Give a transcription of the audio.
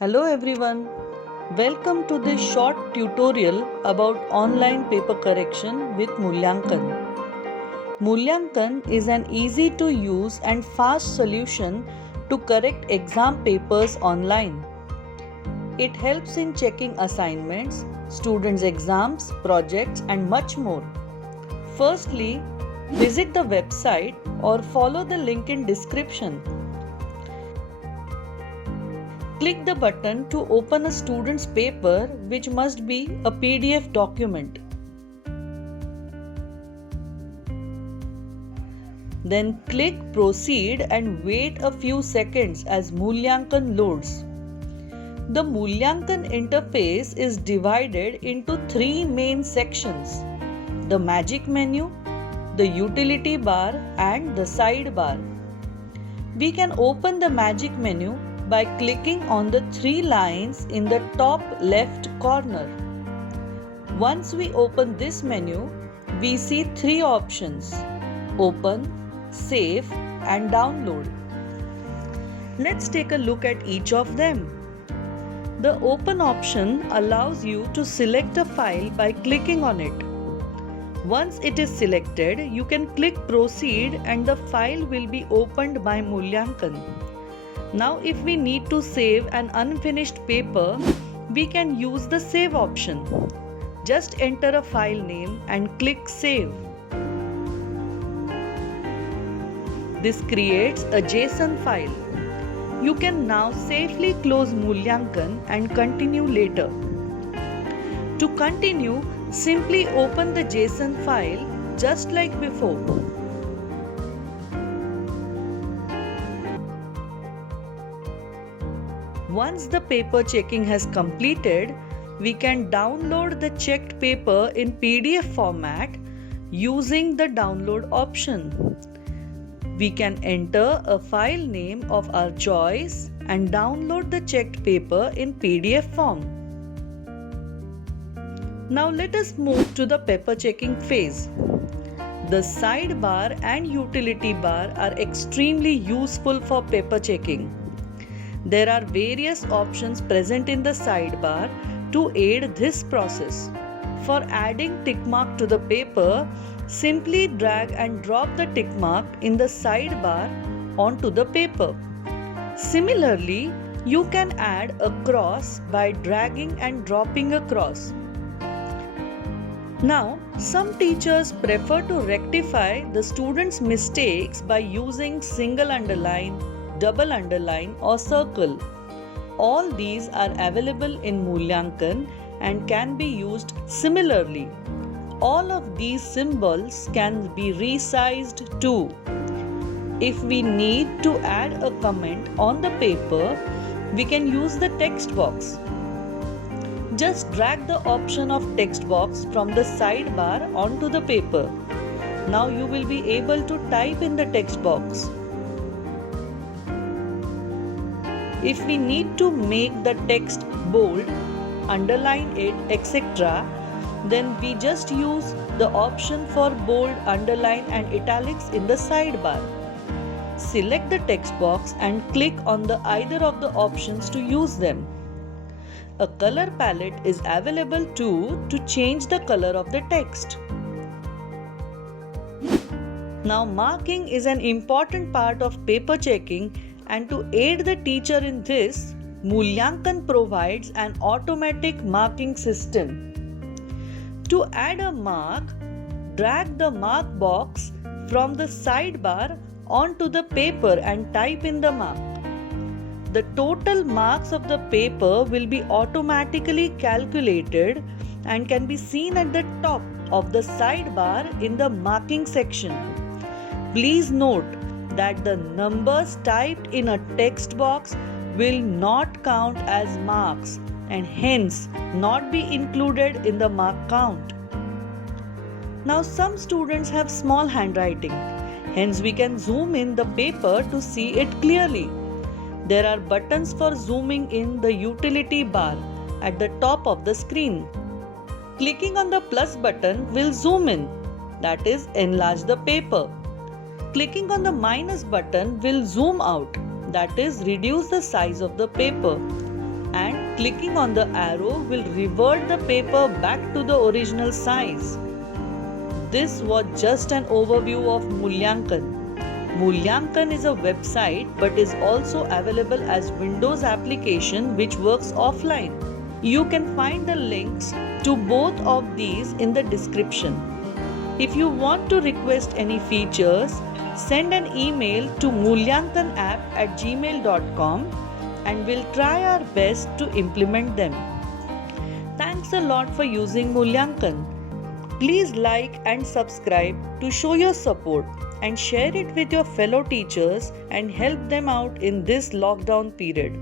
Hello everyone, welcome to this short tutorial about online paper correction with Mulyankan. Mulyankan is an easy to use and fast solution to correct exam papers online. It helps in checking assignments, students' exams, projects and much more. Firstly, visit the website or follow the link in description. Click the button to open a student's paper, which must be a PDF document. Then click Proceed and wait a few seconds as Mulyankan loads. The Mulyankan interface is divided into three main sections: the magic menu, the utility bar and the sidebar. We can open the magic menu by clicking on the three lines in the top left corner. Once we open this menu, we see three options: Open, Save and Download. Let's take a look at each of them. The Open option allows you to select a file by clicking on it. Once it is selected, you can click Proceed and the file will be opened by Mulyankan. Now if we need to save an unfinished paper, we can use the Save option. Just enter a file name and click Save. This creates a JSON file. You can now safely close Mulyankan and continue later. To continue, simply open the JSON file just like before. Once the paper checking has completed, we can download the checked paper in PDF format using the download option. We can enter a file name of our choice and download the checked paper in PDF form. Now let us move to the paper checking phase. The sidebar and utility bar are extremely useful for paper checking. There are various options present in the sidebar to aid this process. For adding tick mark to the paper, simply drag and drop the tick mark in the sidebar onto the paper. Similarly, you can add a cross by dragging and dropping a cross. Now, some teachers prefer to rectify the students' mistakes by using single underline, double underline or circle. All these are available in Mulyankan and can be used similarly. All of these symbols can be resized too. If we need to add a comment on the paper, we can use the text box. Just drag the option of text box from the sidebar onto the paper. Now you will be able to type in the text box. If we need to make the text bold, underline it, etc., then we just use the option for bold, underline and italics in the sidebar. Select the text box and click on the either of the options to use them. A color palette is available too to change the color of the text. Now marking is an important part of paper checking, and to aid the teacher in this, Mulyankan provides an automatic marking system. To add a mark, drag the mark box from the sidebar onto the paper and type in the mark. The total marks of the paper will be automatically calculated and can be seen at the top of the sidebar in the marking section. Please note that the numbers typed in a text box will not count as marks and hence not be included in the mark count. Now some students have small handwriting, hence we can zoom in the paper to see it clearly. There are buttons for zooming in the utility bar at the top of the screen. Clicking on the plus button will zoom in, that is, enlarge the paper. Clicking on the minus button will zoom out, that is, reduce the size of the paper. and clicking on the arrow will revert the paper back to the original size. This was just an overview of Moolyankan. Moolyankan is a website but is also available as Windows application which works offline. You can find the links to both of these in the description. If you want to request any features, send an email to moolyankanapp@gmail.com and we'll try our best to implement them. Thanks a lot for using Moolyankan. Please like and subscribe to show your support and share it with your fellow teachers and help them out in this lockdown period.